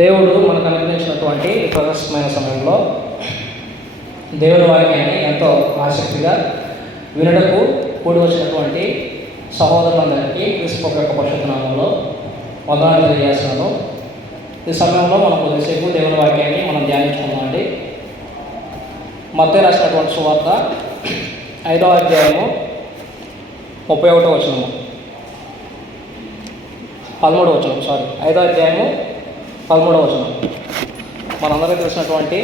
దేవుడు మనకు అనుగ్రహించినటువంటి ఈ ప్రదర్శనమైన సమయంలో దేవుని వాక్యాన్ని ఎంతో ఆసక్తిగా వినటకు కూడి వచ్చినటువంటి సహోదరులందరికీ క్రీస్తు యొక్క పరిశుద్ధ నామంలో వందనాలు తెలియజేస్తున్నాను. ఈ సమయంలో మనం కొద్దిసేపు దేవుని వాక్యాన్ని మనం ధ్యానించుకుందామండి. మత్తయి రాసినటువంటి సువార్త 5వ అధ్యాయము 31వ వచనము 13వ వచనం 5వ అధ్యాయము 13వ వచనం మనందరికీ తెలిసినటువంటి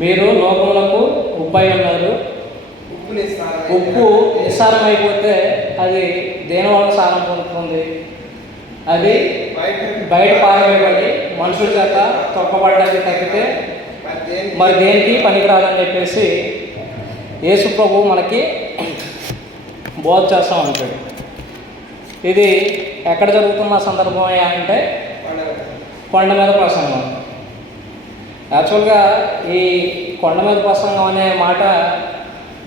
మీరు లోకములకు ఉప్పై ఉన్నారు. ఉప్పు నిస్సారం అయిపోతే అది దేని వల్ల సారం పొందుతుంది? అది బయట పారవేయబడి మనుషుల చేత తొక్కబడ్డానికి తగ్గితే మరి దేనికి పనికిరాదని చెప్పేసి యేసు ప్రభు మనకి బోధ చేస్తాం అంటాడు. ఇది ఎక్కడ జరుగుతున్న సందర్భం అంటే కొండ మీద ప్రసంగం. యాక్చువల్గా ఈ కొండ మీద ప్రసంగం అనే మాట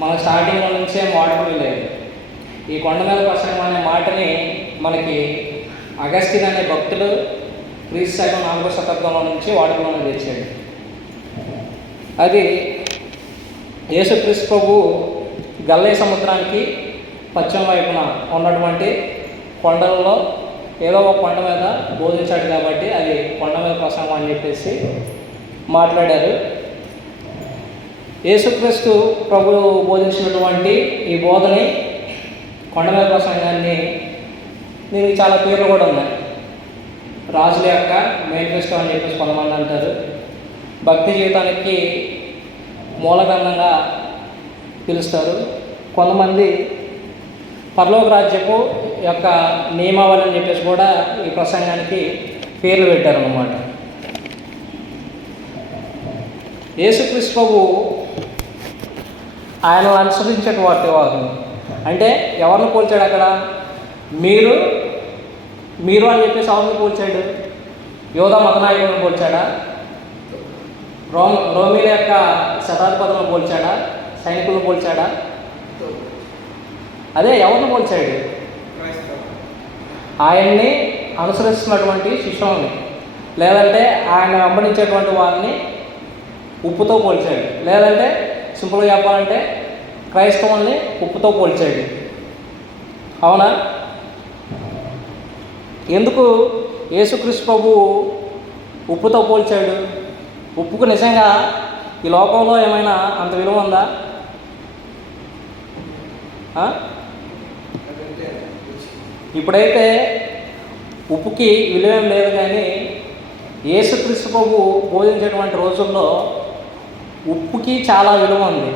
మన స్టార్టింగ్ నుంచే వాడుకుని లేదు. ఈ కొండ మీద ప్రసంగం అనే మాటని మనకి అగస్టిన్ అనే భక్తులు క్రీస్తు శకం 4వ శతాబ్దంలో నుంచి వాడుకోవడం తెచ్చాడు. అది యేసుక్రీస్తు ప్రభు గల్లీ సముద్రానికి పశ్చిమ వైపున ఉన్నటువంటి కొండలలో ఏదో ఒక కొండ మీద బోధించాడు కాబట్టి అది కొండ మీద ప్రసంగం అని చెప్పేసి మాట్లాడారు. యేసుక్రీస్తు ప్రభు బోధించినటువంటి ఈ బోధని కొండ మీద ప్రసంగాన్ని దీనికి చాలా పేర్లు కూడా ఉన్నాయి. రాజుల యొక్క మేనిఫెస్టో అని చెప్పేసి కొంతమంది అంటారు. భక్తి జీవితానికి మూలగ్రంథంగా పిలుస్తారు. కొంతమంది పరలోక రాజ్యపు యొక్క నియమావళి అని చెప్పేసి కూడా ఈ ప్రసంగానికి పేర్లు పెట్టారన్నమాట. యేసుక్రీస్తు ప్రభు ఆయన అనుసరించేటువంటి వారు అంటే ఎవరిని పోల్చాడు అక్కడ? మీరు మీరు అని చెప్పేసి ఎవరిని పోల్చాడు? యోధా మతనాయకులను పోల్చాడా? రోమిల యొక్క శతాధిపతులను పోల్చాడా? సైనికులను పోల్చాడా? అదే ఎవరిని పోల్చాడు? ఆయన్ని అనుసరిస్తున్నటువంటి శిష్యుల్ని, లేదంటే ఆయన వెంబడించేటువంటి వారిని ఉప్పుతో పోల్చాడు. లేదంటే సింపుల్గా చెప్పాలంటే క్రైస్తవుల్ని ఉప్పుతో పోల్చాడు. అవునా? ఎందుకు యేసుక్రీస్తు ప్రభు ఉప్పుతో పోల్చాడు? ఉప్పుకు నిజంగా ఈ లోకంలో ఏమైనా అంత విలువ ఉందా? ఇప్పుడైతే ఉప్పుకి విలువేం లేదు, కానీ యేసుక్రీస్తు ప్రభు బోధించేటువంటి రోజుల్లో ఉప్పుకి చాలా విలువ ఉంది.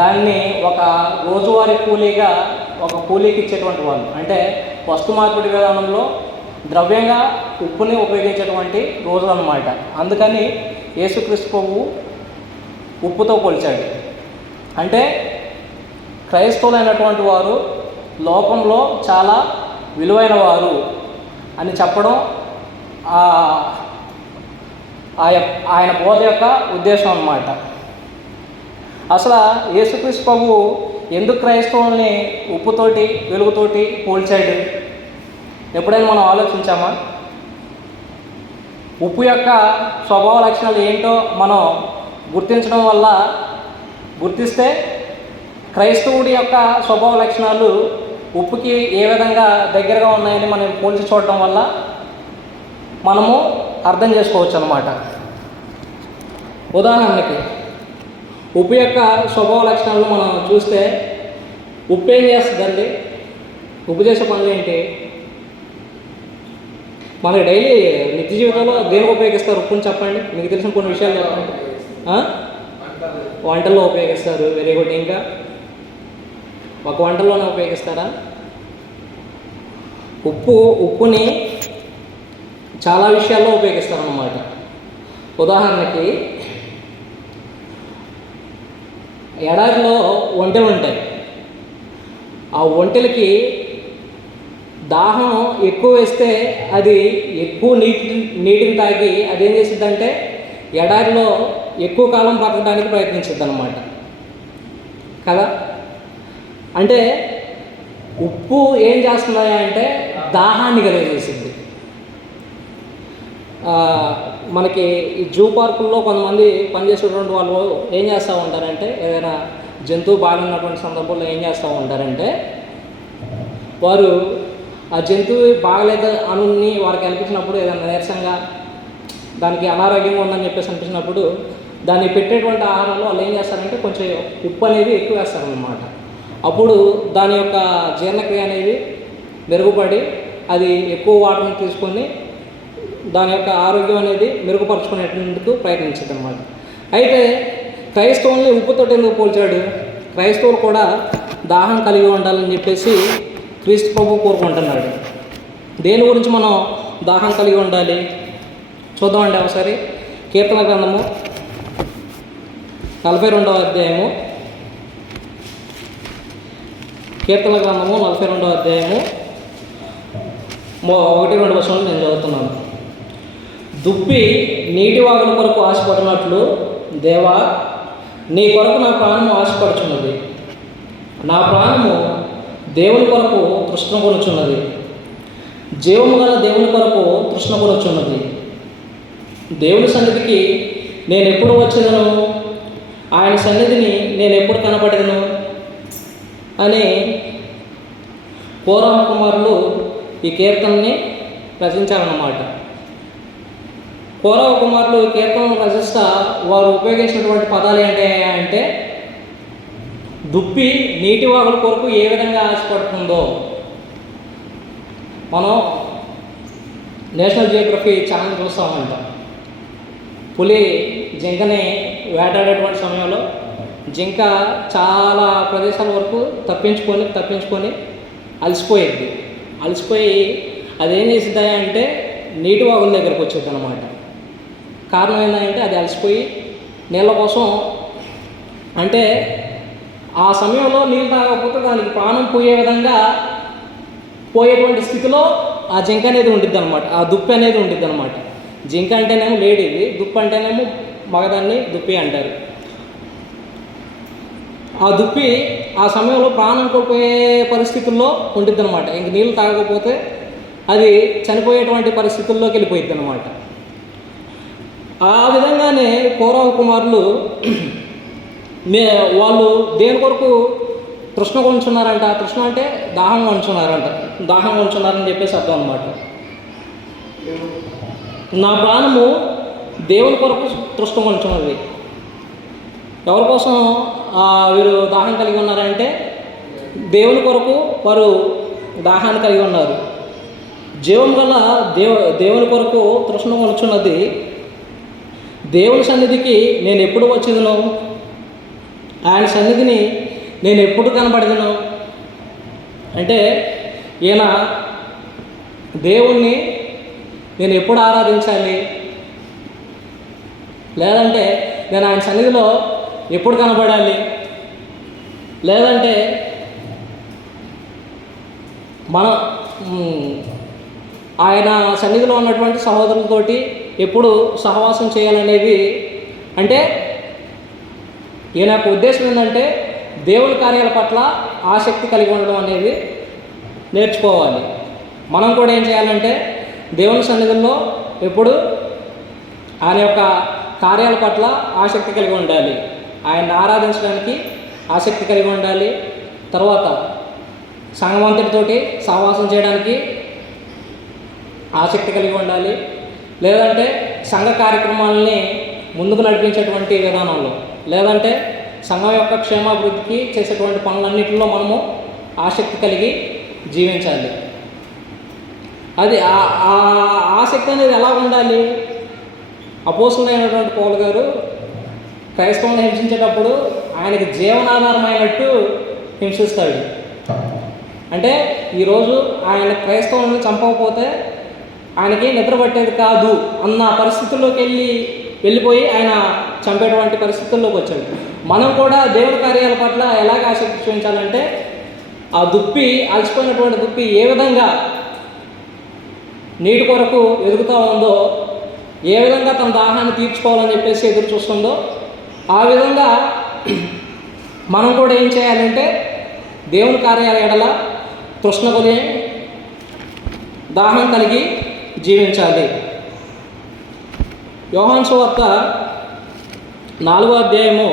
దాన్ని ఒక రోజువారీ కూలీగా ఒక కూలీకి ఇచ్చేటువంటి వాళ్ళు, అంటే వస్తు మార్పిడి విధానంలో ద్రవ్యంగా ఉప్పుని ఉపయోగించేటువంటి రోజులు అన్నమాట. అందుకని యేసుక్రీస్తు ప్రభు ఉప్పుతో పోల్చాడు. అంటే క్రైస్తవులైనటువంటి వారు లోకంలో చాలా విలువైన వారు అని చెప్పడం ఆయన బోధ యొక్క ఉద్దేశం అన్నమాట. అసలు యేసుక్రీస్తు ప్రభు ఎందుకు క్రైస్తవుల్ని ఉప్పుతోటి వెలుగుతోటి పోల్చాడు? ఎప్పుడైనా మనం ఆలోచించామా? ఉప్పు యొక్క స్వభావ లక్షణాలు ఏంటో మనం గుర్తించడం వల్ల గుర్తిస్తే క్రైస్తవుడి యొక్క స్వభావ లక్షణాలు ఉప్పుకి ఏ విధంగా దగ్గరగా ఉన్నాయని మనం పోల్చి చూడటం వల్ల మనము అర్థం చేసుకోవచ్చు అన్నమాట. ఉదాహరణకి ఉప్పు యొక్క స్వభావ లక్షణాలను మనం చూస్తే ఉప్పు ఏం చేస్తుందండి? ఉప్పు చేసే పనులు ఏంటి? మనకి డైలీ నిత్య జీవితంలో దేనికి ఉపయోగిస్తారు ఉప్పుని చెప్పండి. మీకు తెలిసిన కొన్ని విషయాలు చెప్పండి. వంటల్లో ఉపయోగిస్తారు. Very good. ఇంకా ఒక వంటల్లోనే ఉపయోగిస్తారా? ఉప్పుని చాలా విషయాల్లో ఉపయోగిస్తారన్నమాట. ఉదాహరణకి ఎడారిలో ఒంటెలు ఉంటాయి. ఆ ఒంటెలకి దాహం ఎక్కువ వేస్తే అది ఎక్కువ నీటిని తాగి అదేం చేసిద్దంటే ఎడారిలో ఎక్కువ కాలం బ్రతకడానికి ప్రయత్నించిద్ది అన్నమాట కదా. అంటే ఉప్పు ఏం చేస్తున్నాయి అంటే దాహాన్ని కలిగజేసింది. మనకి ఈ జూ పార్కుల్లో కొంతమంది పనిచేసేటువంటి వాళ్ళు ఏం చేస్తూ ఉంటారంటే, ఏదైనా జంతువు బాగున్నటువంటి సందర్భంలో ఏం చేస్తూ ఉంటారంటే, వారు ఆ జంతువు బాగలేదు అని వారికి అనిపించినప్పుడు, ఏదైనా నీరసంగా దానికి అనారోగ్యంగా ఉందని చెప్పేసి అనిపించినప్పుడు దాన్ని పెట్టేటువంటి ఆహారంలో వాళ్ళు ఏం చేస్తారంటే కొంచెం ఉప్పు అనేది ఎక్కువ వేస్తారనమాట. అప్పుడు దాని యొక్క జీర్ణక్రియ అనేది మెరుగుపడి అది ఎక్కువ వాటర్ని తీసుకొని దాని యొక్క ఆరోగ్యం అనేది మెరుగుపరుచుకునేందుకు ప్రయత్నించింది అనమాట. అయితే క్రైస్తవుల్ని ఉప్పుతో ఎందుకు పోల్చాడు? క్రైస్తవులు కూడా దాహం కలిగి ఉండాలని చెప్పేసి క్రీస్తు ప్రభు కోరుకుంటున్నాడు. దేని గురించి మనం దాహం కలిగి ఉండాలి చూద్దామండి ఒకసారి. కీర్తన గ్రంథము 42వ అధ్యాయము, కీర్తన గ్రంథము 42వ అధ్యాయము 1-2 వచనాలు నేను చదువుతున్నాను. దుప్పి నీటి వాగుల కొరకు ఆశపడినట్లు దేవా, నీ కొరకు నా ప్రాణము ఆశపడుచున్నది. నా ప్రాణము దేవుని కొరకు తృష్ణ కొనుచున్నది, జీవము గల దేవుని కొరకు తృష్ణ కొనుచున్నది. దేవుని సన్నిధికి నేను ఎప్పుడు వచ్చేదను, ఆయన సన్నిధిని నేను ఎప్పుడు కనపడేదను అని కోరహ కుమారులు ఈ కీర్తనని రచించారన్నమాట. కోరహ కుమారులు ఈ కీర్తనను రచిస్తా వారు ఉపయోగించినటువంటి పదాలు ఏంటి అంటే, దుప్పి నీటి వాగుల కొరకు ఏ విధంగా ఆశపడుతుందో. మనం నేషనల్ జియోగ్రఫీ ఛానల్ చూస్తామంట. పులి జింకని వేటాడేటువంటి సమయంలో జింక చాలా ప్రదేశాల వరకు తప్పించుకొని అలసిపోయి అదేం చేసిద్దా అంటే నీటి వాగుల దగ్గరకు వచ్చేది అనమాట. కారణం ఏంటంటే అది అలసిపోయి నీళ్ళ కోసం, అంటే ఆ సమయంలో నీళ్ళు తాగకపోతే దానికి ప్రాణం పోయే విధంగా పోయేటువంటి స్థితిలో ఆ జింక అనేది ఉండిద్ది అనమాట, ఆ దుప్పి అనేది ఉండిద్ది అనమాట. జింక అంటేనేమో లేడీది, దుప్పి అంటేనేమో మగదాన్ని దుప్పి అంటారు. ఆ దుప్పి ఆ సమయంలో ప్రాణం కోల్పోయే పరిస్థితుల్లో ఉండిద్ది అనమాట. ఇంక నీళ్ళు తాగకపోతే అది చనిపోయేటువంటి పరిస్థితుల్లోకి వెళ్ళిపోయిద్ది అనమాట. ఆ విధంగానే కౌరవ కుమారులు వాళ్ళు దేని కొరకు తృష్ణ కొంచున్నారంట. తృష్ణ అంటే దాహం కొంచున్నారని చెప్పేసి అర్థం అనమాట. నా ప్రాణము దేవుని కొరకు తృష్ణ కొంచున్నది. ఎవరి కోసం వీరు దాహం కలిగి ఉన్నారంటే దేవుని కొరకు వారు దాహాన్ని కలిగి ఉన్నారు. జీవం గల దేవుని కొరకు తృష్ణ కొనుచున్నది. దేవుని సన్నిధికి నేను ఎప్పుడు వచ్చేదను, ఆయన సన్నిధిని నేను ఎప్పుడు కనబడదను అంటే, ఈయన దేవుణ్ణి నేను ఎప్పుడు ఆరాధించాలి, లేదంటే నేను ఆయన సన్నిధిలో ఎప్పుడు కనబడాలి, లేదంటే ఆయన సన్నిధిలో ఉన్నటువంటి సహోదరులతోటి ఎప్పుడు సహవాసం చేయాలనేది, అంటే ఈయన యొక్క ఉద్దేశం ఏంటంటే దేవుని కార్యాల పట్ల ఆసక్తి కలిగి ఉండడం అనేది నేర్చుకోవాలి. మనం కూడా ఏం చేయాలంటే దేవుని సన్నిధిలో ఎప్పుడు ఆయన యొక్క కార్యాల పట్ల ఆసక్తి కలిగి ఉండాలి, ఆయన్ని ఆరాధించడానికి ఆసక్తి కలిగి ఉండాలి. తర్వాత సంఘమంతటితోటి సహవాసం చేయడానికి ఆసక్తి కలిగి ఉండాలి. లేదంటే సంఘ కార్యక్రమాలని ముందుకు నడిపించేటువంటి విధానంలో, లేదంటే సంఘం యొక్క క్షేమాభివృద్ధికి చేసేటువంటి పనులన్నింటిలో మనము ఆసక్తి కలిగి జీవించాలి. అది ఆ ఆసక్తి అనేది ఎలా ఉండాలి? అపోస్తలుడైనటువంటి పౌలు గారు క్రైస్తవులను హింసించేటప్పుడు ఆయనకి జీవనాధారమైనట్టు హింసిస్తాడు. అంటే ఈరోజు ఆయన క్రైస్తవులను చంపకపోతే ఆయనకి నిద్ర పట్టేది కాదు అన్న పరిస్థితుల్లోకి వెళ్ళిపోయి ఆయన చంపేటువంటి పరిస్థితుల్లోకి వచ్చాడు. మనం కూడా దేవుడి కార్యాల పట్ల ఎలాగ ఆసక్తి చూపించాలంటే, ఆ దుప్పి, అలసిపోయినటువంటి దుప్పి ఏ విధంగా నీటి కొరకు ఎదుగుతూ ఉందో, ఏ విధంగా తన దాహాన్ని తీర్చుకోవాలని చెప్పేసి ఎదురు చూస్తుందో, ఆ విధంగా మనం కూడా ఏం చేయాలంటే దేవుని కార్యాల ఎడల తృష్ణ కొని దాహం కలిగి జీవించాలి. యోహాను సువార్త 4వ అధ్యాయము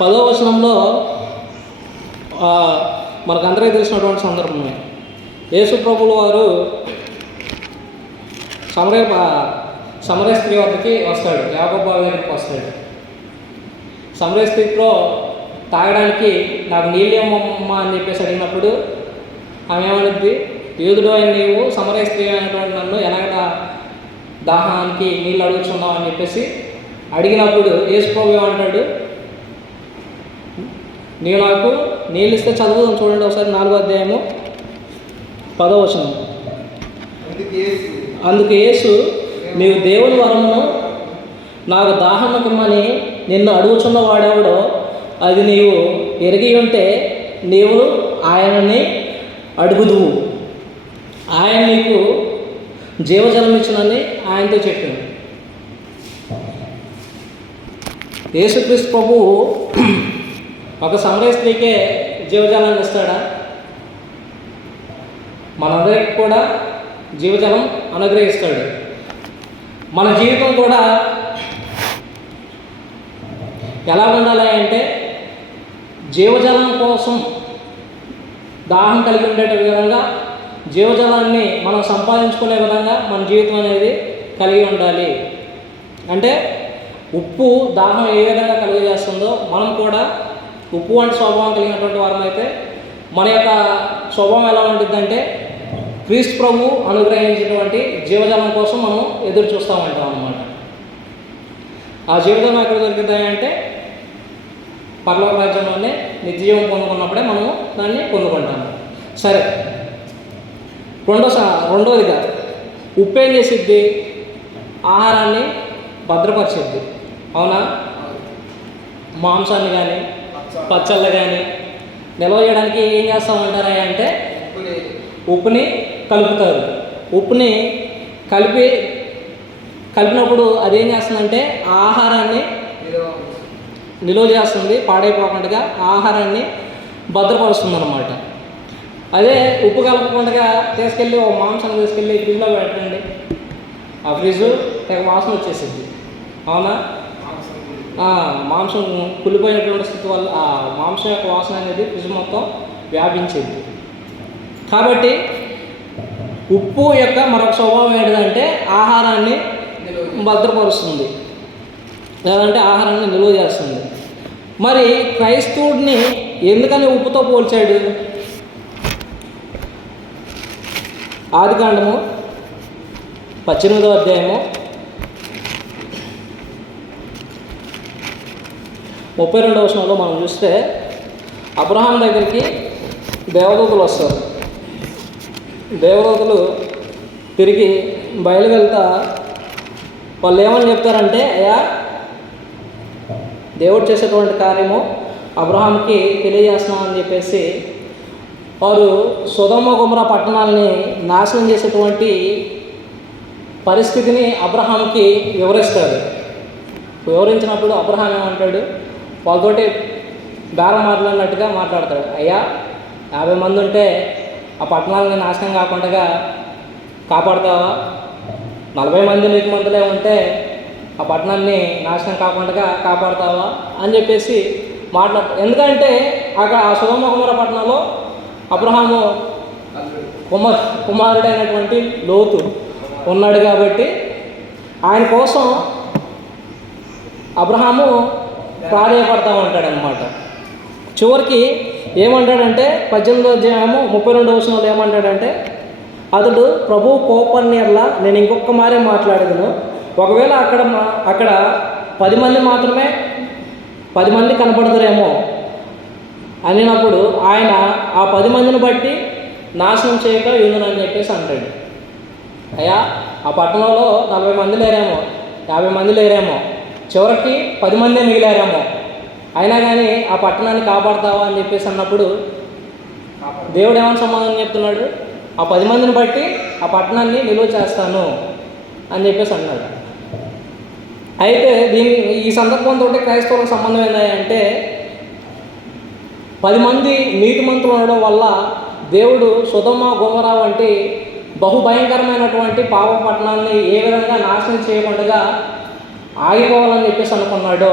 10వ వచనంలో మనకందరికీ తెలిసినటువంటి సందర్భమే. యేసు ప్రభువుల వారు సమరయ స్త్రీ వద్దకి వస్తాడు, యాకోబు బావి దగ్గరికి వస్తాడు. సమరయ స్త్రీతో తాగడానికి నాకు నీళ్ళు ఏమమ్మా అని చెప్పేసి అడిగినప్పుడు ఆమె ఏమనిద్ది, యూదుడు అయిన నీవు సమరయ స్త్రీ అయినటువంటి నన్ను ఎలాగ దాహానికి నీళ్ళు అడుగుతున్నావు అని చెప్పేసి అడిగినప్పుడు యేసు ప్రభు ఏమంటాడు, నీవు నాకు నీళ్ళు ఇస్తే చదువుదాం చూడండి ఒకసారి 4వ అధ్యాయము 10వ వచనం. అందుకు యేసు, నీవు దేవుని వరమును నాకు దాహముకిమ్మని నిన్ను అడుగుచున్న వాడెవడో అది నీవు ఎరిగి ఉంటే నీవు ఆయనని అడుగుదువు, ఆయన నీకు జీవజలం ఇచ్చునని ఆయనతో చెప్పింది. యేసుక్రీస్తు ప్రభువు ఒక సమరయ స్త్రీకే జీవజలాన్ని ఇస్తాడా? మనందరికీ కూడా జీవజలం అనుగ్రహిస్తాడు. మన జీవితం కూడా ఎలా ఉండాలి అంటే జీవజలం కోసం దాహం కలిగి ఉండే విధంగా జీవజలాన్ని మనం సంపాదించుకునే విధంగా మన జీవితం అనేది కలిగి ఉండాలి. అంటే ఉప్పు దాహం ఏ విధంగా కలుగజేస్తుందో మనం కూడా ఉప్పు వంటి స్వభావం కలిగినటువంటి వారం అయితే మన యొక్క స్వభావం ఎలా ఉంటుందంటే క్రీస్తు ప్రభు అనుగ్రహించినటువంటి జీవజలం కోసం మనం ఎదురు చూస్తామంటాం అన్నమాట. ఆ జీవజలం ఎక్కడ దొరుకుతాయి అంటే పరలోక రాజ్యంలోనే నిత్యజీవం పొందుకున్నప్పుడే మనము దాన్ని పొందుకుంటాము. సరే, రెండోదిగా ఉప్పు ఏం చేసిద్ది? ఆహారాన్ని భద్రపరిచిద్ది. అవునా? మాంసాన్ని కానీ పచ్చళ్ళు కానీ నిల్వ చేయడానికి ఏం చేస్తామంటారా అంటే ఉప్పుని కలుపుతారు. ఉప్పుని కలిపినప్పుడు అదేం చేస్తుందంటే ఆహారాన్ని నిల్వ చేస్తుంది, పాడైపోకుండా ఆహారాన్ని భద్రపరుస్తుంది అన్నమాట. అదే ఉప్పు కలపకుండా తీసుకెళ్ళి ఒక మాంసం తీసుకెళ్ళి ఫ్రిడ్జ్లో పెట్టండి, ఆ ఫ్రిడ్జ్ తెగ వాసన వచ్చేసింది. అవునా? మాంసం కుళ్ళిపోయినటువంటి స్థితి వల్ల ఆ మాంసం యొక్క వాసన అనేది ఫ్రిడ్జ్ మొత్తం వ్యాపించింది. కాబట్టి ఉప్పు యొక్క మరొక స్వభావం ఏంటంటే ఆహారాన్ని భద్రపరుస్తుంది, లేదంటే ఆహారాన్ని నిల్వ చేస్తుంది. మరి క్రైస్తవుడిని ఎందుకని ఉప్పుతో పోల్చాడు? ఆదికాండము 18వ అధ్యాయము 32వ వచనంలో మనం చూస్తే అబ్రహాం దగ్గరికి దేవదూతలు వస్తారు. దేవదూతలు తిరిగి బయలువెళ్తా వాళ్ళు ఏమని చెప్తారంటే, అయ్యా దేవుడు చేసేటువంటి కార్యము అబ్రహాంకి తెలియజేస్తున్నామని చెప్పేసి వారు సొదొమ గొమొర్రా పట్టణాలని నాశనం చేసేటువంటి పరిస్థితిని అబ్రహాంకి వివరిస్తాడు. వివరించినప్పుడు అబ్రహాం ఏమంటాడు, వాళ్ళతోటి బేరం మాట్లాడినట్టుగా మాట్లాడతాడు. అయ్యా 50 మంది ఉంటే ఆ పట్టణాలని నాశనం కాకుండా కాపాడుతావా? 40 మంది నీతిమంతులే ఉంటే ఆ పట్టణాన్ని నాశనం కాకుండా కాపాడుతావా అని చెప్పేసి మాట్లాడతాడు. ఎందుకంటే అక్కడ ఆ సొదొమ గొమొర్రా పట్టణంలో అబ్రహాము కుమారుడైనటువంటి లోతు ఉన్నాడు కాబట్టి ఆయన కోసం అబ్రహాము ప్రాధేయపడతా ఉంటాడనమాట. చివరికి ఏమంటాడంటే 18వ అధ్యాయము 32వ వచనంలో ఏమంటాడంటే, అతడు ప్రభు కోపాన్ని ఎట్లా నేను ఇంకొక మారే మాట్లాడేదను, ఒకవేళ అక్కడ 10 మంది మాత్రమే 10 మంది కనపడతారేమో అనినప్పుడు ఆయన ఆ 10 మందిని బట్టి నాశనం చేయక యూదునని చెప్పేసి అంటాడు. అయ్యా ఆ పట్టణంలో 40 మంది లేరేమో, 50 మంది లేరేమో, చివరికి 10 మందే మిగిలారేమో, అయినా కానీ ఆ పట్టణాన్ని కాపాడుతావా అని చెప్పేసి అన్నప్పుడు దేవుడు ఏమని సమాధానం చెప్తున్నాడు, ఆ 10 మందిని బట్టి ఆ పట్టణాన్ని నిలువ చేస్తాను అని చెప్పేసి అన్నాడు. అయితే ఈ సందర్భంతో క్రైస్తవులకు సంబంధం ఏంటంటే 10 మంది నీతిమంతులు ఉండడం వల్ల దేవుడు సొదొమ గొమొర్రా వంటి బహుభయంకరమైనటువంటి పాప పట్టణాన్ని ఏ విధంగా నాశనం చేయకుండా ఆగిపోవాలని చెప్పేసి అనుకున్నాడో,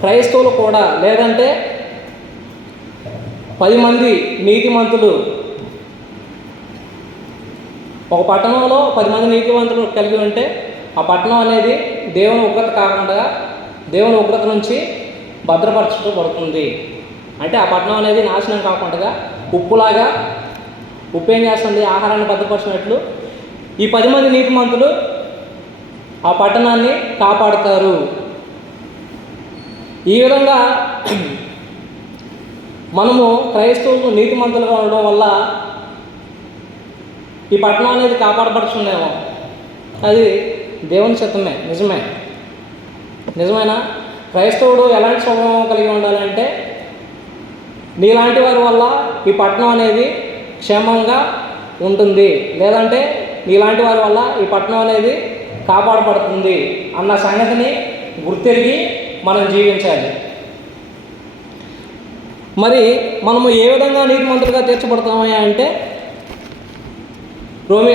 క్రైస్తవులు కూడా, లేదంటే 10 మంది నీతిమంతులు ఒక పట్టణంలో 10 మంది నీతిమంతులు కలిగి ఉంటే ఆ పట్టణం అనేది దేవుని ఉగ్రత కాకుండా దేవుని ఉగ్రత నుంచి భద్రపరచబడుతుంది. అంటే ఆ పట్టణం అనేది నాశనం కాకుండా ఉప్పులాగా, ఉప్పు ఏం చేస్తుంది, ఆహారాన్ని భద్రపరిచినట్లు ఈ 10 మంది నీతిమంతులు ఆ పట్టణాన్ని కాపాడుతారు. ఈ విధంగా మనము క్రైస్తవులు నీతిమంతులుగా ఉండడం వల్ల ఈ పట్టణం అనేది కాపాడబడుతుందేమో. అది దేవుని చిత్తమే, నిజమైన క్రైస్తవుడు ఎలాంటి స్వభావం కలిగి ఉండాలంటే, నీలాంటి వారి వల్ల ఈ పట్టణం అనేది క్షేమంగా ఉంటుంది, లేదంటే నీలాంటి వారి వల్ల ఈ పట్టణం అనేది కాపాడబడుతుంది అన్న సంగతిని గుర్తెరిగి మనం జీవించాలి. మరి మనము ఏ విధంగా నీతిమంతులుగా తీర్చబడతామా అంటే,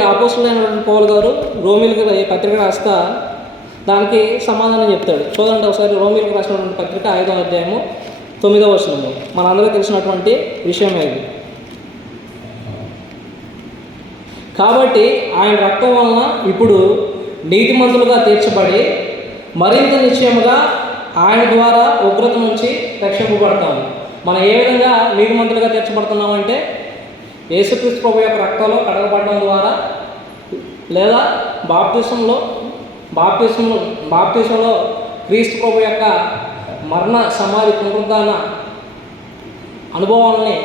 అపోస్తలుడైనటువంటి పౌలు గారు రోమీలకు పత్రిక రాస్తా దానికి సమాధానం చెప్తాడు. చూడండి ఒకసారి, రోమీలకు రాసినటువంటి పత్రిక 5వ అధ్యాయము 9వ వచనము. మనందరికీ తెలిసినటువంటి విషయం ఇది. కాబట్టి ఆయన రక్తం వలన ఇప్పుడు నీతిమంతులుగా తీర్చబడి మరింత నిశ్చయముగా ఆయన ద్వారా ఉగ్రత నుంచి రక్షింపబడతాము. మనం ఏ విధంగా నీతిమంతులుగా తీర్చబడుతున్నామంటే, యేసుక్రీస్తు ప్రభు యొక్క రక్తంలో కడగబడడం ద్వారా, లేదా బాప్తిసంలో క్రీస్తు ప్రభు యొక్క మరణ సమాధి పునరుద్ధాన అనుభవాలని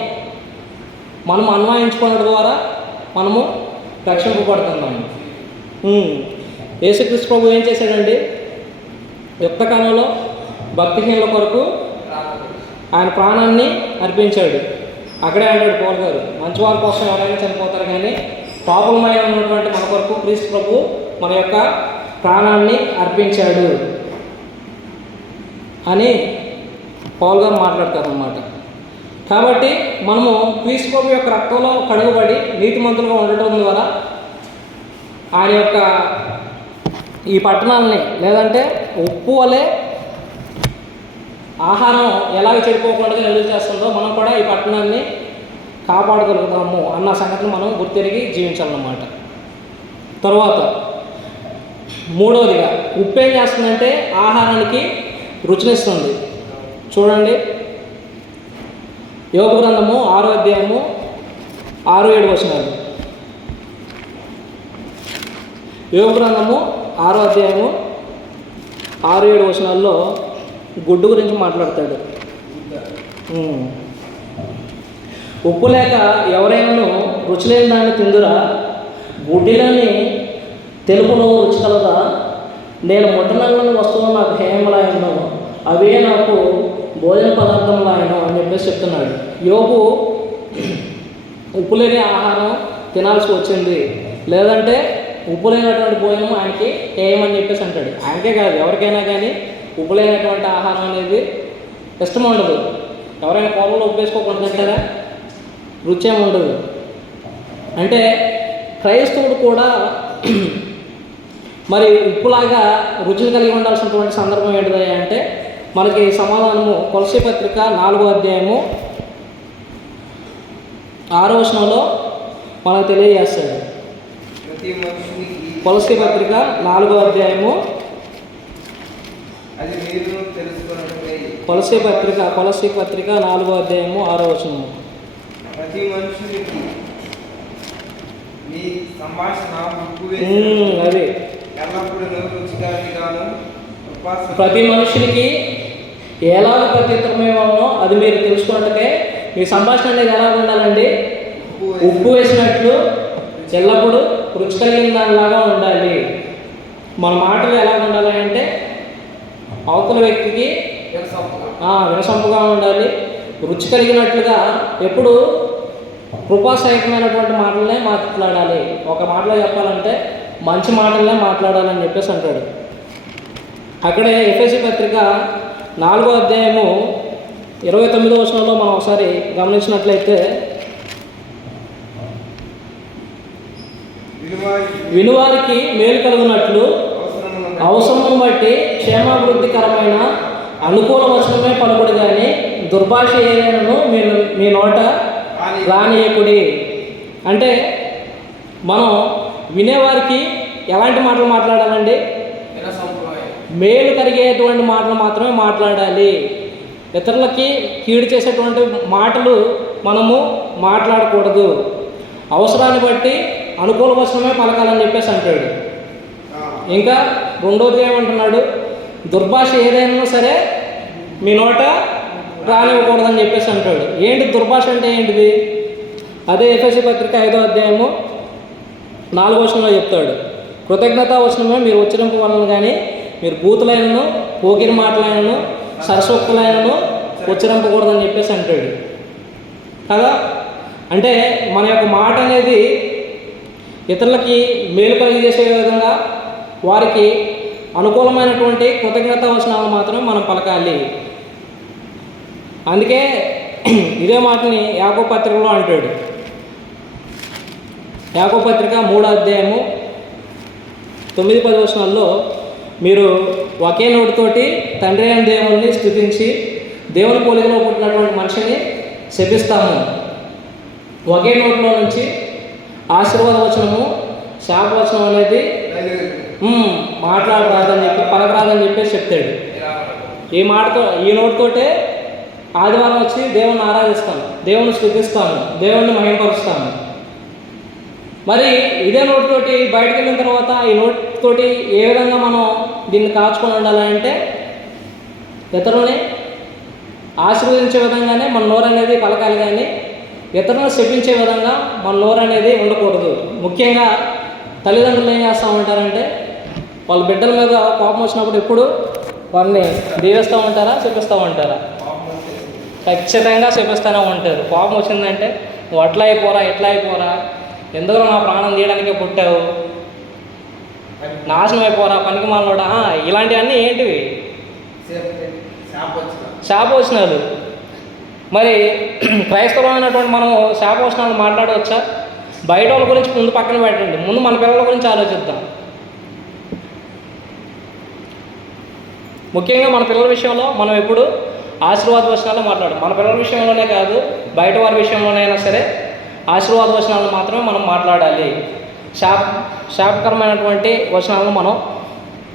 మనం అన్వయించుకోవడం ద్వారా మనము రక్షింపబడుతున్నాము. యేసుక్రీస్తు ప్రభు ఏం చేశాడండి? యుక్తకాలంలో భక్తిహీనుల కొరకు ఆయన ప్రాణాన్ని అర్పించాడు. అక్కడే అంటాడు పౌలు గారు, మంచివారి కోసం ఎవరైనా చనిపోతారు, కానీ పాపులమైన ఉన్నటువంటి మన కొరకు క్రీస్తు ప్రభు మన యొక్క ప్రాణాన్ని అర్పించాడు అని పౌలు గారు మాట్లాడతారు అన్నమాట. కాబట్టి మనము క్రీస్తు ప్రభు యొక్క రక్తంలో కడుగుబడి నీతిమంతులుగా ఉండటం ద్వారా ఆయన యొక్క ఈ పట్టణాలని, లేదంటే ఉప్పు వలె ఆహారం ఎలాగ చెడిపోకుండా నిలువ చేస్తుందో మనం కూడా ఈ పట్టణాన్ని కాపాడగలుగుతాము అన్న సంగతిని మనం గుర్తెరిగి జీవించాలన్నమాట. తర్వాత మూడవదిగా, ఉప్పు ఏం చేస్తుందంటే ఆహారానికి రుచినిస్తుంది. చూడండి, యోబు గ్రంథము 6వ అధ్యాయము 6-7 వచనాలు. యోబు గ్రంథము 6వ అధ్యాయము 6-7 వచనాల్లో గుడ్డు గురించి మాట్లాడతాడు. ఉప్పు లేక ఎవరైనాను రుచి లేని దాన్ని తిందురా, గుడ్డిలోని తెలుపును రుచి కలదా, నేను ముట్టనల్లని వస్తువులు నాకు హేమలాయను, అవే నాకు భోజన పదార్థంలాయను అని చెప్పేసి చెప్తున్నాడు. యోబు ఉప్పు లేని ఆహారం తినాల్సి వచ్చింది, లేదంటే ఉప్పు లేనటువంటి భోజనం ఆయనకి ఏమని చెప్పేసి అంటాడు. ఆయనకే కాదు, ఎవరికైనా కానీ ఉప్పు లేనటువంటి ఆహారం అనేది ఇష్టం ఉండదు. ఎవరైనా పొలంలో ఉప్పు వేసుకోకుండా తింటారా? రుచి ఏమి ఉండదు. అంటే క్రైస్తవుడు కూడా మరి ఉప్పులాగా రుచిని కలిగి ఉండాల్సినటువంటి సందర్భం ఏంటిది అంటే, మనకి సమాధానము కొలసీ పత్రిక 4వ అధ్యాయము 6వ వచనంలో మనకు తెలియజేస్తాడు. కొలసీ పత్రిక 4వ అధ్యాయము, కొలసీ పత్రిక 4వ అధ్యాయము 6వ వచనము. ప్రతి మనుషునికి నీ సంభాషణ అది ప్రతి మనుషునికి ఎలాగ ప్రత్యుత్తరమేమో అది మీరు తెలుసుకున్నట్టుకే మీ సంభాషణ అనేది ఎలా ఉండాలండి? ఉప్పు వేసినట్లు ఎల్లప్పుడూ రుచి కలిగిన దానిలాగా ఉండాలి. మన మాటలు ఎలా ఉండాలి అంటే, అవతల వ్యక్తికి వినసొంపుగా ఉండాలి, రుచి కలిగినట్లుగా ఎప్పుడు కృపాసహితమైనటువంటి మాటలనే మాట్లాడాలి. ఒక మాటలో చెప్పాలంటే మంచి మాటలనే మాట్లాడాలని చెప్పేసి అంటాడు. అక్కడే ఎఫెసీ పత్రిక 4వ అధ్యాయము 29వ వచనంలో మనం ఒకసారి గమనించినట్లయితే, వినువారికి మేలు కలుగునట్లు అవసరమును బట్టి క్షేమాభివృద్ధికరమైన అనుకూల వచనమే పలుకుడు కానీ దుర్భాష ఏదైనాను మీ నోట రానియకుడి. అంటే మనం వినేవారికి ఎలాంటి మాటలు మాట్లాడాలండి? మేలు కలిగేటువంటి మాటలు మాత్రమే మాట్లాడాలి. ఇతరులకి కీడు చేసేటువంటి మాటలు మనము మాట్లాడకూడదు. అవసరాన్ని బట్టి అనుకూల వచనమే పలకాలని చెప్పేసి అంటాడు. ఇంకా రెండోది ఏమంటున్నాడు? దుర్భాష ఏదైనా సరే మీ నోట రానివ్వకూడదని చెప్పేసి అంటాడు. ఏంటి దుర్భాష అంటే ఏంటిది? అదే ఎఫెసీ పత్రిక 5వ అధ్యాయము 4వ వచనంలో చెప్తాడు, కృతజ్ఞతా వచనమే మీరు ఉచ్చరింపు వలన కానీ మీరు బూతులైనను పోకిరి మాటలైనను సరస్వక్తులైనను ఉచ్చరింపకూడదని చెప్పేసి అంటాడు కదా. అంటే మన యొక్క మాట అనేది ఇతరులకి మేలు కలిగజేసే విధంగా వారికి అనుకూలమైనటువంటి కృతజ్ఞతా వచనాలను మాత్రమే మనం పలకాలి. అందుకే ఇదే మాటని యాకోబు పత్రికలో అంటాడు. యాకోబు పత్రిక 3వ అధ్యాయము 9-10 వచనాల్లో, మీరు ఒకే నోటితోటి తండ్రి అయిన దేవుణ్ణి స్తుతించి దేవుని పోలికలో పుట్టినటువంటి మనిషిని శపిస్తాము. ఒకే నోటిలో నుంచి ఆశీర్వాద వచనము శాపవచనం అనేది మాట్లాడరాదని చెప్పి పలకరాదని చెప్పేసి చెప్తాడు. ఈ నోటితోటే ఆదివారం వచ్చి దేవుణ్ణి ఆరాధిస్తాను, దేవుని స్తుతిస్తాను, దేవుణ్ణి మహిమపరుస్తాను. మరి ఇదే నోటితోటి బయటకు వెళ్ళిన తర్వాత ఈ నోటితోటి ఏ విధంగా మనం దీన్ని కాచుకొని ఉండాలంటే, ఇతరులని ఆశీర్వదించే విధంగానే మన నోరు అనేది పలకాలి, కానీ ఇతరులను శపించే విధంగా మన నోరు అనేది ఉండకూడదు. ముఖ్యంగా తల్లిదండ్రులు ఏం చేస్తూ ఉంటారంటే, వాళ్ళ బిడ్డల మీద కోపం వచ్చినప్పుడు ఎప్పుడు వారిని దీవిస్తూ ఉంటారా, శపిస్తూ ఉంటారా? ఖచ్చితంగా శపిస్తూనే ఉంటారు. కోపం వచ్చిందంటే నువ్వు అట్లా అయిపోరా, ఎట్లా అయిపోరా, ఎందుకు నా ప్రాణం తీయడానికే పుట్టావు, నాశనం అయిపోరా, పనికి మాలోడా, ఇలాంటివన్నీ ఏంటివి? శాపవచనాలు. మరి క్రైస్తవమైనటువంటి మనం శాపవచనాలు మాట్లాడవచ్చా? బయట వాళ్ళ గురించి ముందు పక్కన పెట్టండి, ముందు మన పిల్లల గురించి ఆలోచిద్దాం. ముఖ్యంగా మన పిల్లల విషయంలో మనం ఎప్పుడు ఆశీర్వాద వచనాలు మాట్లాడాలి. మన పిల్లల విషయంలోనే కాదు, బయట వారి విషయంలోనైనా సరే ఆశీర్వాద వచనాలను మాత్రమే మనం మాట్లాడాలి. శాపకరమైనటువంటి వచనాలను మనం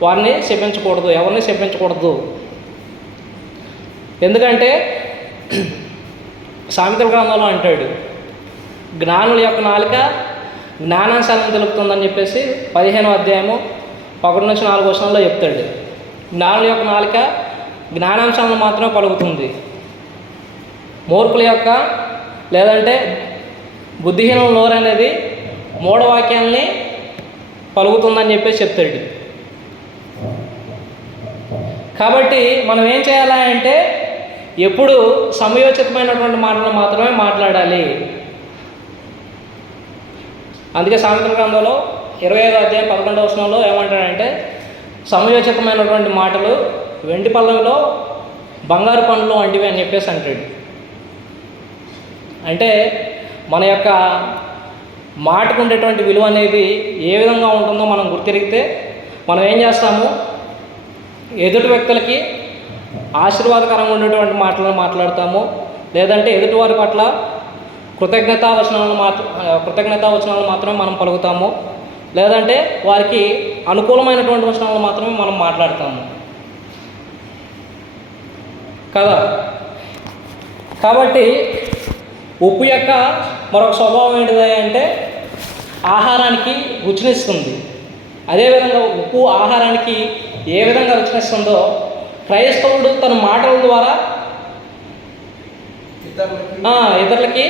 వారిని శపించకూడదు, ఎవరిని శపించకూడదు. ఎందుకంటే సామెతల గ్రంథంలో అంటాడు, జ్ఞానుల యొక్క నాలుక జ్ఞానాంశాలను తెలుపుతుందని చెప్పేసి 15వ అధ్యాయము 1-4 వచనంలో చెప్తాడు. జ్ఞానుల యొక్క నాలుక జ్ఞానాంశాలను మాత్రమే పలుకుతుంది, మూర్ఖుల యొక్క లేదంటే బుద్ధిహీనుల నోరు అనేది మూఢవాక్యాలని పలుకుతుందని చెప్పేసి చెప్తాడు. కాబట్టి మనం ఏం చేయాలి అంటే, ఎప్పుడు సమయోచితమైనటువంటి మాటలు మాత్రమే మాట్లాడాలి. అందుకే సామెతల గ్రంథంలో 25వ అధ్యాయం 11వ వచనంలో ఏమంటాడంటే, సమయోచితమైనటువంటి మాటలు వెండి పళ్ళెంలో బంగారు పండ్లు వంటివి అని చెప్పేసి అంటాడు. అంటే మన యొక్క మాటకు ఉండేటువంటి విలువ అనేది ఏ విధంగా ఉంటుందో మనం గుర్తిరిగితే మనం ఏం చేస్తాము, ఎదుటి వ్యక్తులకి ఆశీర్వాదకరంగా ఉండేటువంటి మాటలను మాట్లాడతాము, లేదంటే ఎదుటివారి పట్ల కృతజ్ఞతా వచనాలను మాత్రమే మనం పలుకుతాము, లేదంటే వారికి అనుకూలమైనటువంటి వచనాలను మాత్రమే మనం మాట్లాడతాము కదా. కాబట్టి ఉప్పు యొక్క మరొక స్వభావం ఏంటిది అంటే, ఆహారానికి రుచినిస్తుంది. అదేవిధంగా ఉప్పు ఆహారానికి ఏ విధంగా రుచినిస్తుందో, క్రైస్తవుడు తన మాటల ద్వారా ఇతరులకి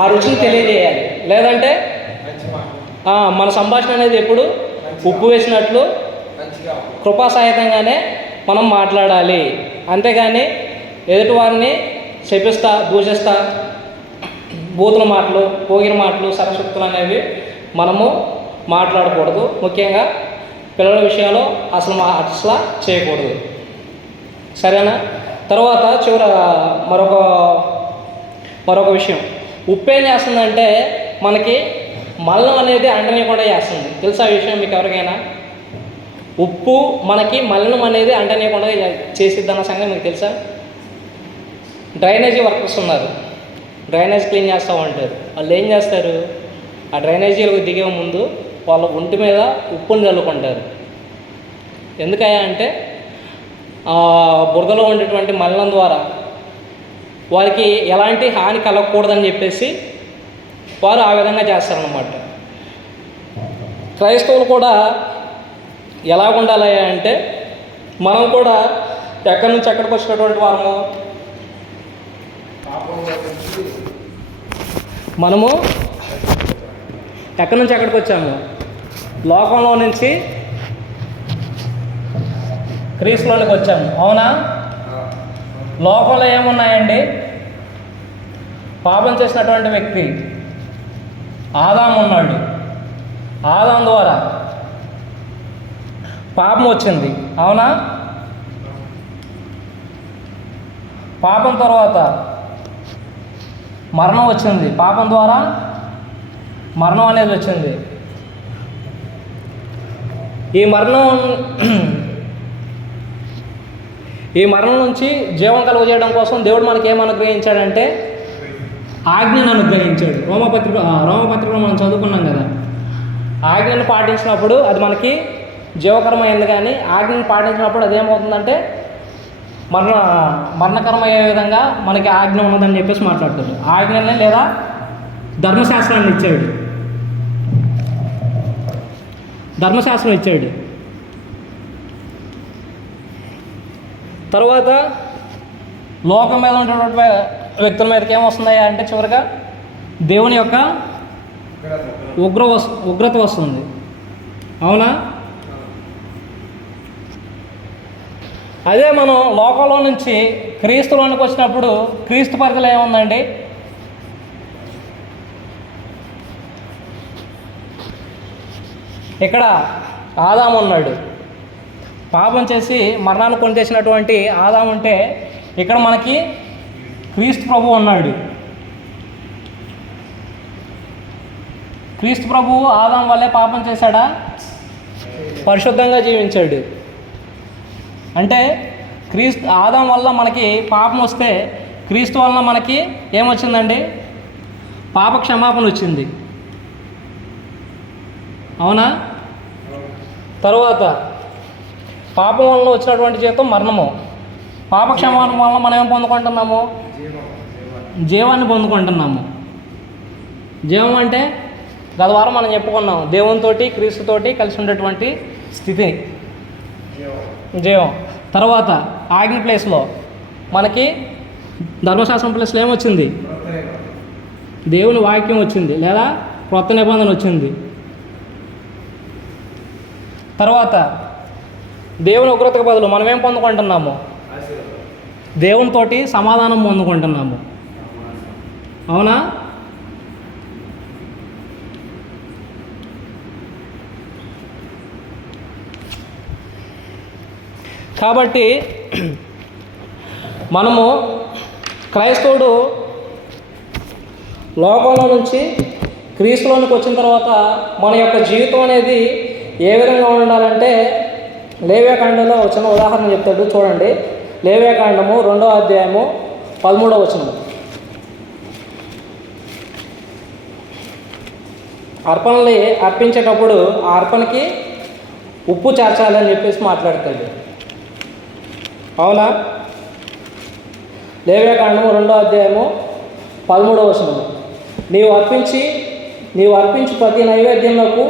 ఆ రుచిని తెలియజేయాలి. లేదంటే మన సంభాషణ అనేది ఎప్పుడు ఉప్పు వేసినట్లు కృపాసహితంగానే మనం మాట్లాడాలి. అంతేగాని ఎదుటివారిని శపిస్తా, దూషిస్తా, బూతుల మాటలు, పోగిన మాటలు, సరస్వక్తులు అనేవి మనము మాట్లాడకూడదు. ముఖ్యంగా పిల్లల విషయంలో అసలు చేయకూడదు. సరేనా? తర్వాత మరొక మరొక విషయం, ఉప్పు ఏం చేస్తుందంటే మనకి మలం అనేది అంటనీయకుండా చేస్తుంది. తెలుసా ఆ విషయం మీకు ఎవరికైనా? ఉప్పు మనకి మలినం అనేది అంటనీయకుండా చేసిద్దన్న సంగతి మీకు తెలుసా? డ్రైనేజీ వర్కర్స్ ఉన్నారు, డ్రైనేజ్ క్లీన్ చేస్తూ ఉంటారు. వాళ్ళు ఏం చేస్తారు, ఆ డ్రైనేజీలకు దిగే ముందు వాళ్ళ ఒంటి మీద ఉప్పుని చల్లుకుంటారు. ఎందుకయ్యా అంటే బురదలో ఉండేటువంటి మలినం ద్వారా వారికి ఎలాంటి హాని కలగకూడదని చెప్పేసి వారు ఆ విధంగా చేస్తారన్నమాట. క్రైస్తవులు కూడా ఎలా ఉండాలి అంటే, మనం కూడా ఎక్కడి నుంచి ఎక్కడికి వచ్చినటువంటి వారము, మనము ఎక్కడి నుంచి ఎక్కడికి వచ్చాము, లోకంలో నుంచి క్రీస్తులోనికి వచ్చాము. అవునా? లోకంలో ఏమున్నాయండి? పాపం చేసినటువంటి వ్యక్తి ఆదాము ఉన్నాడు. ఆదాం ద్వారా పాపం వచ్చింది. అవునా? పాపం తర్వాత మరణం వచ్చింది. పాపం ద్వారా మరణం అనేది వచ్చింది. ఈ మరణం నుంచి జీవం కలుగజేయడం కోసం దేవుడు మనకి ఏం అనుగ్రహించాడంటే ఆజ్ఞను అనుగ్రహించాడు. రోమపత్రికలో మనం చదువుకున్నాం కదా, ఆజ్ఞను పాటించినప్పుడు అది మనకి జీవకరమైంది, కానీ ఆజ్ఞను పాటించినప్పుడు అదేమవుతుందంటే మరణకరమయ్యే విధంగా మనకి ఆజ్ఞ ఉన్నదని చెప్పేసి మాట్లాడుతాడు. ఆజ్ఞని లేదా ధర్మశాస్త్రాన్ని ఇచ్చాడు. ధర్మశాస్త్రం ఇచ్చాడు. తర్వాత లోకం మీద ఉన్నటువంటి వ్యక్తుల మీదకి ఏమొస్తున్నాయి అంటే చివరిగా దేవుని యొక్క ఉగ్రత వస్తుంది. అవునా? అదే మనం లోకంలో నుంచి క్రీస్తులోనికి వచ్చినప్పుడు క్రీస్తు పరిధిలో ఏముందండి? ఇక్కడ ఆదాము ఉన్నాడు. పాపం చేసి మరణాన్ని కొని తెచ్చినటువంటి ఆదాము ఉంటే, ఇక్కడ మనకి క్రీస్తు ప్రభువు ఉన్నాడు. క్రీస్తు ప్రభువు ఆదాం వల్లే పాపం చేశాడా? పరిశుద్ధంగా జీవించాడు. అంటే ఆదాం వల్ల మనకి పాపం వస్తే క్రీస్తు వలన మనకి ఏమొచ్చిందండి? పాప క్షమాపణ వచ్చింది. అవునా? తర్వాత పాపం వలన వచ్చినటువంటి జీవితం మరణము. పాప క్షమాపణ వలన మనం ఏం పొందుకుంటున్నాము? జీవాన్ని పొందుకుంటున్నాము. జీవం అంటే గత వారం మనం చెప్పుకున్నాం, దేవునితోటి క్రీస్తుతోటి కలిసి ఉండేటువంటి స్థితిని జీవం. తర్వాత ఆజ్ఞ ప్లేస్లో మనకి ధర్మశాస్త్రం ప్లేస్లో ఏమొచ్చింది? దేవుని వాక్యం వచ్చింది, లేదా క్రొత్త నిబంధన వచ్చింది. తర్వాత దేవుని ఉగ్రతకు బదులు మనం ఏం పొందుకుంటున్నాము? దేవునితోటి సమాధానం పొందుకుంటున్నాము. అవునా? కాబట్టి మనము క్రైస్తవుడు లోకంలో నుంచి క్రీస్తులోనికి వచ్చిన తర్వాత మన యొక్క జీవితం అనేది ఏ విధంగా ఉండాలంటే, లేవ్యకాండంలో ఒక చిన్న ఉదాహరణ చెప్తాడు చూడండి. లేవ్యకాండము 2వ అధ్యాయము 13వ వచనం. అర్పణలు అర్పించేటప్పుడు ఆ అర్పణకి ఉప్పు చేర్చాలని చెప్పేసి మాట్లాడతాడు. అవునా? లేవ్యకాండము 2వ అధ్యాయము 13వ వచనం. నీవు అర్పించి ప్రతి నైవేద్యంలోకి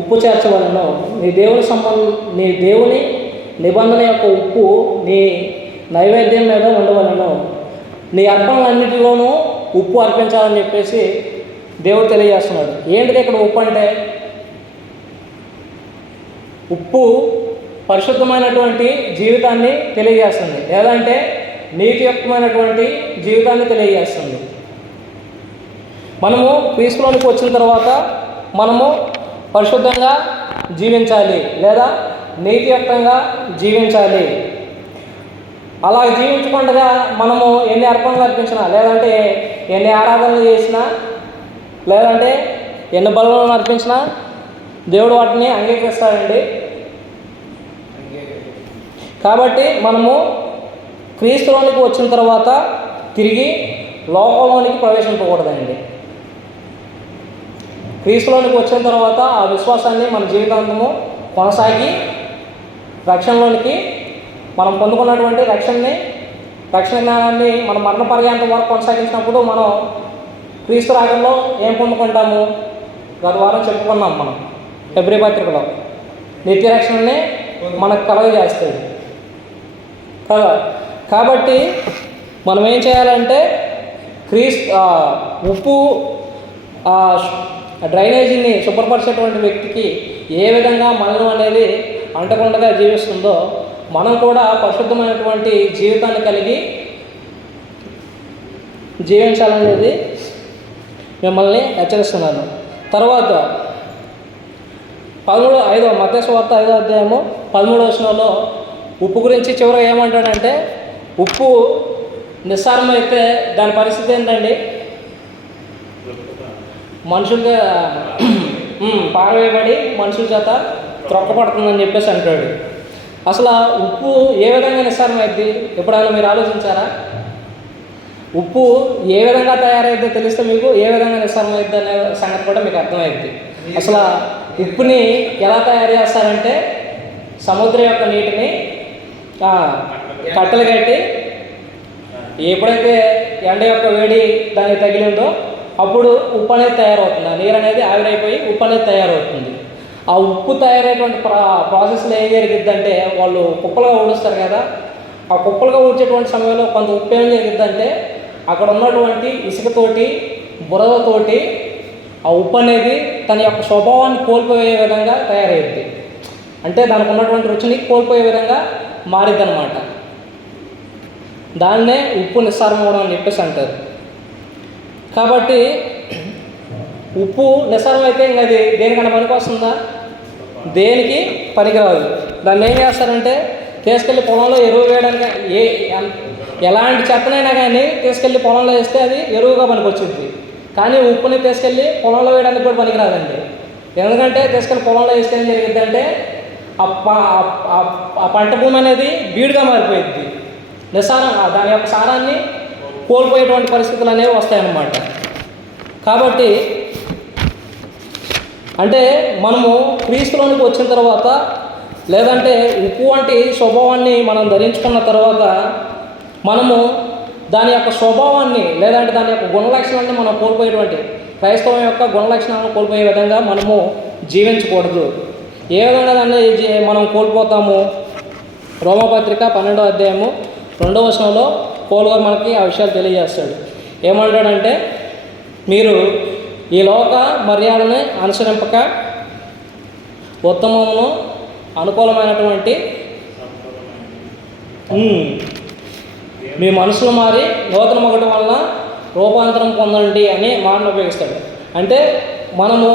ఉప్పు చేర్చవలను. నీ దేవుని నిబంధన యొక్క ఉప్పు నీ నైవేద్యం మీద ఉండవలను. నీ అర్పణలన్నిటిలోనూ ఉప్పు అర్పించాలని చెప్పేసి దేవుడు తెలియజేస్తున్నాడు. ఏంటిది ఇక్కడ ఉప్పు అంటే? ఉప్పు పరిశుద్ధమైనటువంటి జీవితాన్ని తెలియజేస్తుంది, లేదంటే నీతియుక్తమైనటువంటి జీవితాన్ని తెలియజేస్తుంది. మనము క్రీస్తులోనికి వచ్చిన తర్వాత మనము పరిశుద్ధంగా జీవించాలి, లేదా నీతియుక్తంగా జీవించాలి. అలా జీవించకుండా మనము ఎన్ని అర్పణలు అర్పించినా, లేదంటే ఎన్ని ఆరాధనలు చేసినా, లేదంటే ఎన్ని బలులను అర్పించినా దేవుడు వాటిని అంగీకరిస్తాడండి. కాబట్టి మనము క్రీస్తులోనికి వచ్చిన తర్వాత తిరిగి లోకంలోనికి ప్రవేశించకూడదండి. క్రీస్తులోనికి వచ్చిన తర్వాత ఆ విశ్వాసాన్ని మన జీవితాంతము కొనసాగి రక్షణలోనికి మనం పొందుకున్నటువంటి రక్షణ జ్ఞానాన్ని మన మరణ పర్యాంతం వరకు కొనసాగించినప్పుడు మనం క్రీస్తు రాగంలో ఏం పొందుకుంటాము? గత వారం చెప్పుకున్నాం మనం ఫిబ్రవరి పత్రికలో. నిత్య రక్షణనే మనకు కలుగజేస్తుంది కదా. కాబట్టి మనం ఏం చేయాలంటే ఉప్పు డ్రైనేజీని శుభ్రపరిచేటువంటి వ్యక్తికి ఏ విధంగా మలినం అనేది అంటకుండా జీవిస్తుందో మనం కూడా పరిశుద్ధమైనటువంటి జీవితాన్ని కలిగి జీవించాలనేది మిమ్మల్ని హెచ్చరిస్తున్నాను. తర్వాత 13 మత్తయి సువార్త 5వ అధ్యాయము 13వ వచనంలో ఉప్పు గురించి చివరిగా ఏమంటాడంటే, ఉప్పు నిస్సారమైతే దాని పరిస్థితి ఏంటండి? మనుషులుగా పారవేయబడి మనుషుల చేత త్రొక్కపడుతుందని చెప్పేసి అంటాడు. అసలు ఉప్పు ఏ విధంగా నిస్సారమైద్ది ఎప్పుడైనా మీరు ఆలోచించారా? ఉప్పు ఏ విధంగా తయారైద్దో తెలిస్తే మీకు ఏ విధంగా నిస్సారమైద్ది అనే సంగతి కూడా మీకు అర్థమైద్ది. అసలు ఉప్పుని ఎలా తయారు చేస్తారంటే, సముద్రం యొక్క నీటిని కట్టలు కట్టి ఎప్పుడైతే ఎండ యొక్క వేడి దానికి తగిలిందో అప్పుడు ఉప్పు అనేది తయారవుతుంది. ఆ నీరు అనేది ఆవిరైపోయి ఉప్పు అనేది తయారవుతుంది. ఆ ఉప్పు తయారయ్యేటువంటి ప్రాసెస్లో ఏం జరిగిద్దంటే, వాళ్ళు కుప్పలుగా ఊడుస్తారు కదా, ఆ కుప్పలుగా ఊడ్చేటువంటి సమయంలో కొంత ఉప్పు ఏం జరిగిద్దంటే అక్కడ ఉన్నటువంటి ఇసుకతోటి బురదతోటి ఆ ఉప్పు అనేది తన యొక్క స్వభావాన్ని కోల్పోయే విధంగా తయారయ్యింది. అంటే దానికి ఉన్నటువంటి రుచిని కోల్పోయే విధంగా మారిద్ది అనమాట. దాన్నే ఉప్పు నిస్సారం అవ్వడం అని చెప్పేసి అంటారు. కాబట్టి ఉప్పు నిస్సారం అయితే ఇంకా అది దేనికన్నా పనికి వస్తుందా? దేనికి పనికిరాదు. దాన్ని ఏం చేస్తారంటే తీసుకెళ్ళి పొలంలో ఎరువు వేయడానికి ఎలాంటి చెత్తనైనా కానీ తీసుకెళ్ళి పొలంలో వేస్తే అది ఎరువుగా పనికొచ్చింది. కానీ ఉప్పుని తీసుకెళ్ళి పొలంలో వేయడానికి కూడా పనికిరాదండి. ఎందుకంటే తీసుకెళ్ళి పొలంలో వేస్తే ఏం జరిగిద్దంటే ఆ పంట భూమి అనేది బీడుగా మారిపోయింది. నిస్సారం దాని యొక్క సారాన్ని కోల్పోయేటువంటి పరిస్థితులు అనేవి వస్తాయన్నమాట. కాబట్టి అంటే మనము క్రీస్తులోనికి వచ్చిన తర్వాత, లేదంటే ఉప్పు వంటి స్వభావాన్ని మనం ధరించుకున్న తర్వాత మనము దాని యొక్క స్వభావాన్ని, లేదంటే దాని యొక్క గుణలక్షణాన్ని మనం కోల్పోయేటువంటి క్రైస్తవం యొక్క గుణలక్షణాలను కోల్పోయే విధంగా మనము జీవించకూడదు. ఏ విధంగా దాన్ని మనం కోల్పోతాము? రోమపత్రిక 12వ అధ్యాయము 2వ వచనంలో పౌలు గారు మనకి ఆ విషయాలు తెలియజేస్తాడు. ఏమంటాడంటే, మీరు ఈ లోక మర్యాదని అనుసరింపక ఉత్తమమును అనుకూలమైనటువంటి మీ మనసులు మారి నూతన మొగటం వలన రూపాంతరం పొందండి అని మాటను ఉపయోగిస్తాడు. అంటే మనము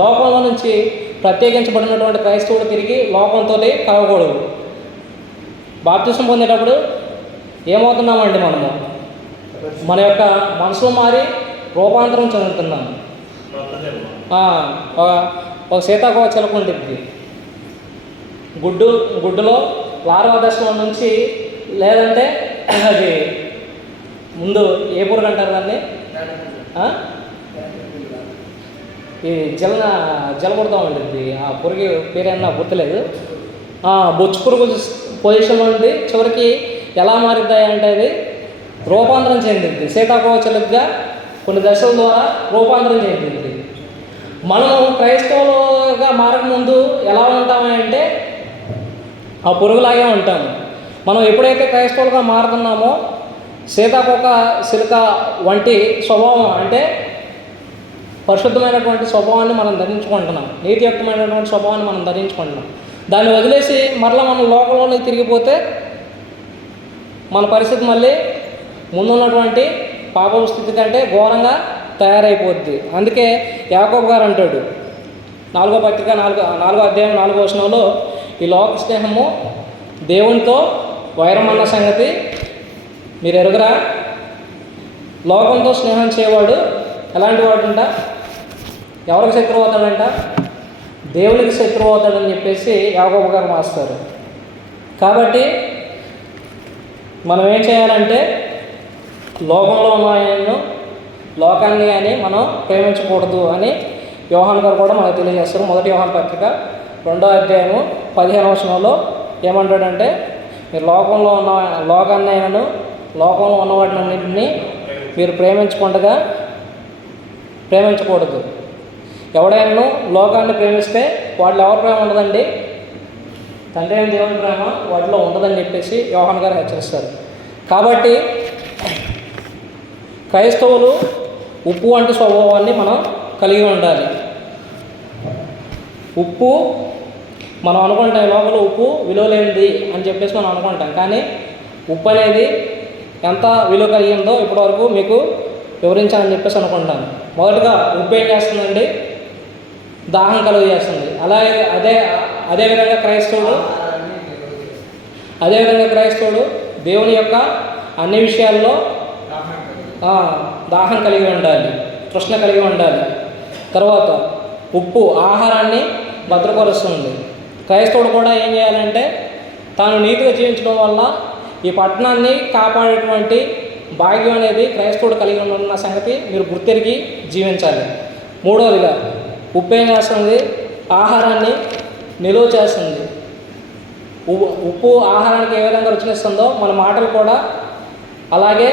లోకంలో నుంచి ప్రత్యేకించబడినటువంటి క్రైస్తవుడు తిరిగి లోకంతో కలవకూడదు. బాప్తిసం పొందేటప్పుడు ఏమవుతున్నామండి? మనము మన యొక్క మనసులో మారి రూపాంతరం చెందుతున్నాము. ఒక సీతాకోక చిలక ఉంటుంది. గుడ్డులో లార్వా దశలో నుంచి, లేదంటే అది ముందు ఏ పురుగు అంటారు దాన్ని? ఈ జలపుడతా ఉంటుంది. ఆ పురుగు పేరేనా గుర్తులేదు. బొచ్చు పురుగు పొజిషన్లో ఉండి చివరికి ఎలా మారిద్దాయి అంటే అది రూపాంతరం చెందింది. సీతాకోక చిలుకగా కొన్ని దశల ద్వారా రూపాంతరం చెందింది. మనము క్రైస్తవులుగా మారకముందు ఎలా ఉంటామంటే ఆ పురుగులాగే ఉంటాము. మనం ఎప్పుడైతే క్రైస్తవులుగా మారుతున్నామో సీతాకోక చిలుక వంటి స్వభావం, అంటే పరిశుద్ధమైనటువంటి స్వభావాన్ని మనం ధరించుకుంటున్నాం, నీతియుక్తమైనటువంటి స్వభావాన్ని మనం ధరించుకుంటున్నాం. దాన్ని వదిలేసి మరలా మనం లోకంలోకి తిరిగిపోతే మన పరిస్థితి మళ్ళీ ముందున్నటువంటి పాప స్థితి కంటే ఘోరంగా తయారైపోద్ది. అందుకే యాకోబు గారు అంటాడు 4వ పత్రిక 4వ అధ్యాయం 4వ వచనంలో, ఈ లోక స్నేహము దేవునితో వైరం అన్న సంగతి మీరు ఎరుగురా? లోకంతో స్నేహం చేయవాడు ఎలాంటి వాడంట? ఎవరికి శత్రువు అవుతాడంట? దేవునికి శత్రువు అవుతాడని చెప్పేసి యాకోబు గారు మాస్తారు. కాబట్టి మనం ఏం చేయాలంటే లోకంలో ఉన్న ఆయనను, లోకాన్ని కానీ మనం ప్రేమించకూడదు అని యోహాన్ గారు కూడా మనకు తెలియజేస్తారు. 1 యోహాను పత్రిక 2వ అధ్యాయము 15వ వచనంలో ఏమంటాడంటే, మీరు లోకంలో ఉన్న లోకాన్ని అయినను లోకంలో ఉన్న వాటినన్నింటినీ మీరు ప్రేమించకూడదు. ఎవడైనా లోకాన్ని ప్రేమిస్తే వాటిలో ఎవరి ప్రేమ ఉండదండి? తండ్రి అయిన దేవుని ప్రేమ వాటిలో ఉండదని చెప్పేసి యోహాన్ గారు హెచ్చరిస్తారు. కాబట్టి క్రైస్తవులు ఉప్పు వంటి స్వభావాన్ని మనం కలిగి ఉండాలి. ఉప్పు మనం అనుకుంటాం లోపల ఉప్పు విలువ లేనిది అని చెప్పేసి మనం అనుకుంటాం. కానీ ఉప్పు అనేది ఎంత విలువ కలిగిందో ఇప్పటివరకు మీకు వివరించాలని చెప్పేసి అనుకుంటాను. మొదటగా ఉప్పు ఏం చేస్తుందండి? దాహం కలుగు చేస్తుంది. అలాగే అదేవిధంగా క్రైస్తవుడు దేవుని యొక్క అన్ని విషయాల్లో దాహం కలిగి ఉండాలి, తృష్ణ కలిగి ఉండాలి. తర్వాత ఉప్పు ఆహారాన్ని భద్రపరుస్తుంది. క్రైస్తవుడు కూడా ఏం చేయాలంటే తాను నీతిగా జీవించడం వల్ల ఈ పట్టణాన్ని కాపాడేటువంటి భాగ్యం అనేది క్రైస్తవుడు కలిగి ఉన్న సంగతి మీరు గుర్తెరిగి జీవించాలి. మూడవదిగా ఉప్పు ఏం చేస్తుంది? ఆహారాన్ని నిలువ చేస్తుంది. ఉప్పు ఆహారానికి ఏ విధంగా రుచినిస్తుందో మన మాటలు కూడా అలాగే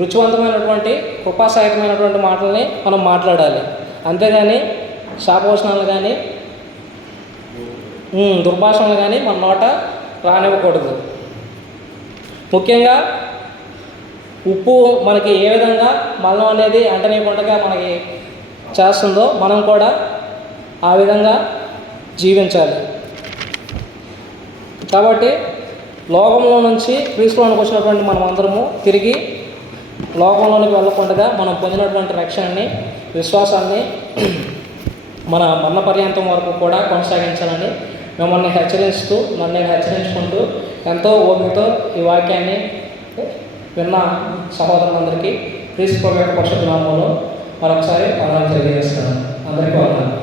రుచివంతమైనటువంటి కృపాసహితమైనటువంటి మాటల్ని మనం మాట్లాడాలి. అంతేగాని శాపవచనాలు కానీ దుర్భాషణలు కానీ మన నోట రానివ్వకూడదు. ముఖ్యంగా ఉప్పు మనకి ఏ విధంగా మలం అనేది అంటనీయకుండా మనకి చేస్తుందో మనం కూడా ఆ విధంగా జీవించాలి. కాబట్టి లోకంలో నుంచి క్రీస్తులోనికి వచ్చినటువంటి మనం అందరము తిరిగి లోకంలోనికి వెళ్ళకుండా మనం పొందినటువంటి రక్షణని, విశ్వాసాన్ని మన మరణ పర్యంతం వరకు కూడా కొనసాగించాలని మిమ్మల్ని హెచ్చరిస్తూ, నన్ను హెచ్చరించుకుంటూ ఎంతో ఓపికతో ఈ వాక్యాన్ని విన్న సహోదరులందరికీ క్రీస్తు ప్రభువు యొక్క పరిశుద్ధ నామములో మరొకసారి వందనాలు తెలియజేస్తున్నాను. అందరికీ వందనాలు.